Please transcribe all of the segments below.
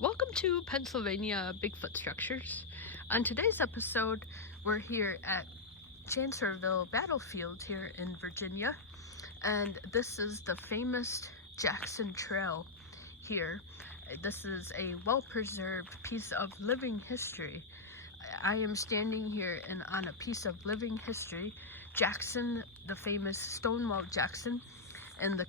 Welcome to Pennsylvania Bigfoot Structures. On today's episode, we're here at Chancersville battlefield here in Virginia, and this is the famous Jackson Trail here. This is a well-preserved piece of living history. I am standing here on a piece of living history. Jackson, the famous Stonewall Jackson, and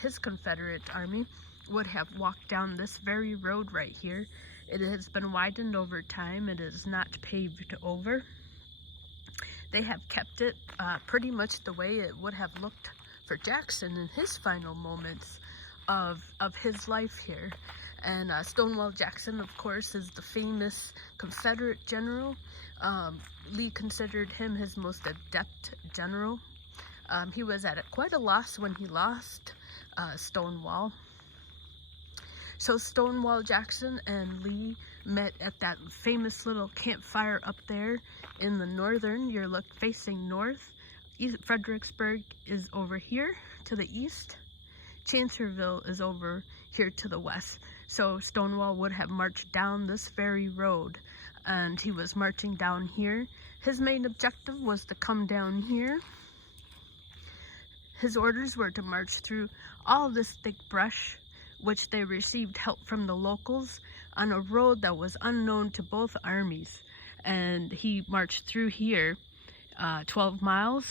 his Confederate army would have walked down this very road right here. It has been widened over time. It is not paved over. They have kept it pretty much the way it would have looked for Jackson in his final moments of his life here. And Stonewall Jackson, of course, is the famous Confederate general. Lee considered him his most adept general. He was at quite a loss when he lost Stonewall. So Stonewall Jackson and Lee met at that famous little campfire up there in the northern. You're facing north. Fredericksburg is over here to the east. Chancersville is over here to the west. So Stonewall would have marched down this very road, and he was marching down here. His main objective was to come down here. His orders were to march through all this thick brush, which they received help from the locals on a road that was unknown to both armies. And he marched through here 12 miles.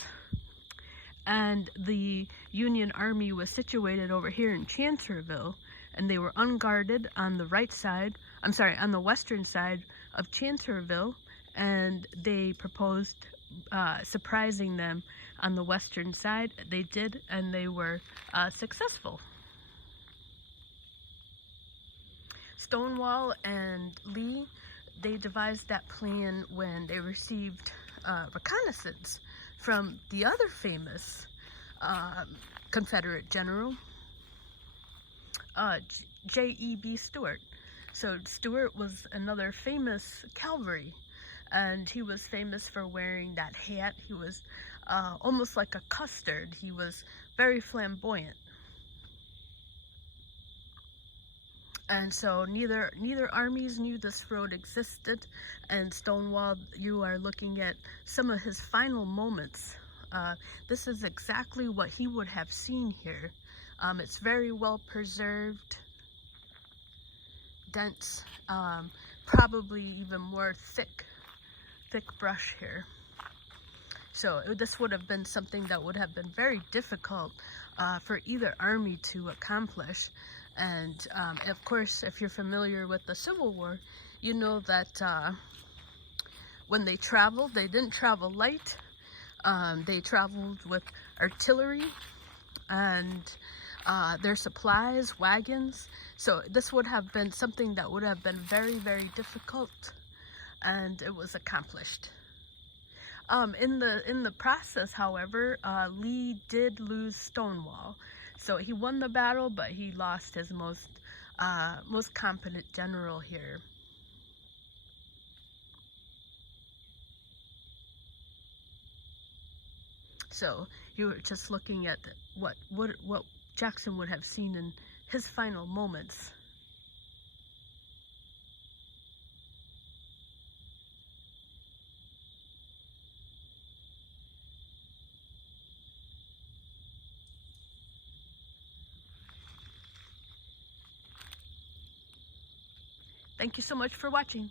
And the Union Army was situated over here in Chancersville, and they were unguarded on the on the western side of Chancersville, and they proposed surprising them on the western side. They did, and they were successful. Stonewall and Lee, they devised that plan when they received reconnaissance from the other famous Confederate general, J.E.B. Stuart. So Stuart was another famous cavalry, and he was famous for wearing that hat. He was almost like a custard. He was very flamboyant. And so neither armies knew this road existed, and Stonewall, you are looking at some of his final moments. This is exactly what he would have seen here. It's very well preserved, dense, probably even more thick brush here. So this would have been something that would have been very difficult for either army to accomplish. And of course, if you're familiar with the Civil War, you know that when they traveled, they didn't travel light. They traveled with artillery and their supplies, wagons. So this would have been something that would have been very, very difficult, and it was accomplished. In the process, however, Lee did lose Stonewall. So he won the battle, but he lost his most competent general here. So you were just looking at what Jackson would have seen in his final moments. Thank you so much for watching.